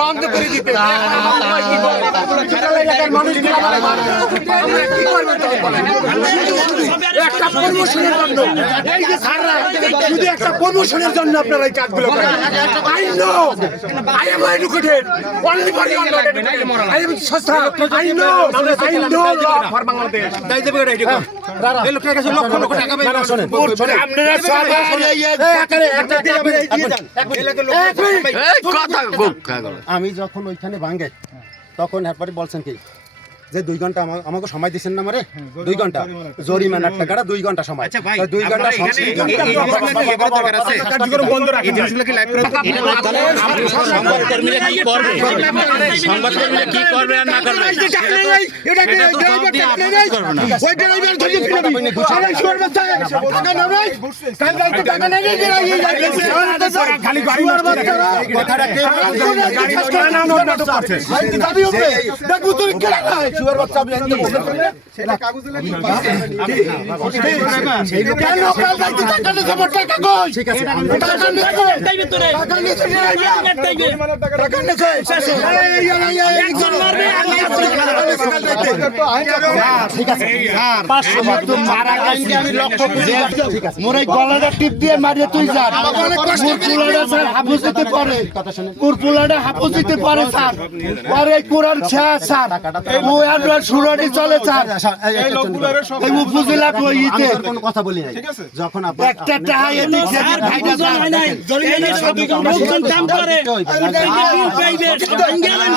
বন্ধ করে দিতে। মানুষ কি প্রমোশনের জন্য শুধু একটা প্রমোশনের জন্য আপনারা এই কাজগুলো করেন I am educated only for I am সস্তা I know I know for Bangladesh আমি যখন ওইখানে ভাঙ্গে তখন এরপরে বলছেন কি যে দুই ঘণ্টা আমাকে সময় দিচ্ছেন না মারে দুই ঘণ্টা। জরিমানার টাকাটা দুই ঘণ্টা সময়। আচ্ছা দুই ঘণ্টা কথাটা কে না না। শুয়ার বাচ্চা আমি আনতে বলতে কেন কাল যাইতে টাকা নেই সব টাকা কই ঠিক আছে টাকা নেই টাকা নেই টাকা নেই এই এই একজন মারবে আমি ঠিক আছে পাঁচশো বার মারা গেছে। আমি লক্ষ্য করে মোর এই গলাটা টিপ দিয়ে মারিয়ে তুই যা। মোর পুলাটা স্যার হাফুজ দিতে পারে। মোর পুলাটা হাফুজ দিতে পারে স্যার। আর এই কোরআন ছা স্যার। ও সুরানি চলে স্যার এই উপজেলা কইতে কোনো কথা বলি নাই যখন আপনার একটা টাকা এদিক সেদিক ভাইটা স্যার মুই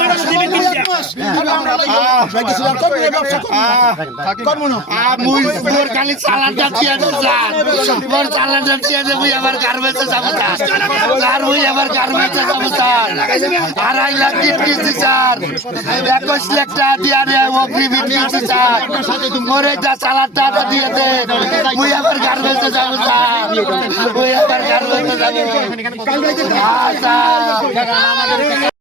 মোর খালি চালানটা দিয়ে স্যার মোর চালানটা দিয়ে দে মুই আবার গার্মেন্টসে যাব স্যার মুই আবার গার্মেন্টসে যাব স্যার আড়াই লাখ দিচ্ছি স্যার। একুশ লাখ টাকা দিয়ে রে অগ্রিম দিচ্ছি স্যার। মোর এটা চালানটা দিয়ে দে। মুই আবার গার্মেন্টসে যাব স্যার মুই আবার গার্মেন্টসে যাব। হ্যাঁ স্যার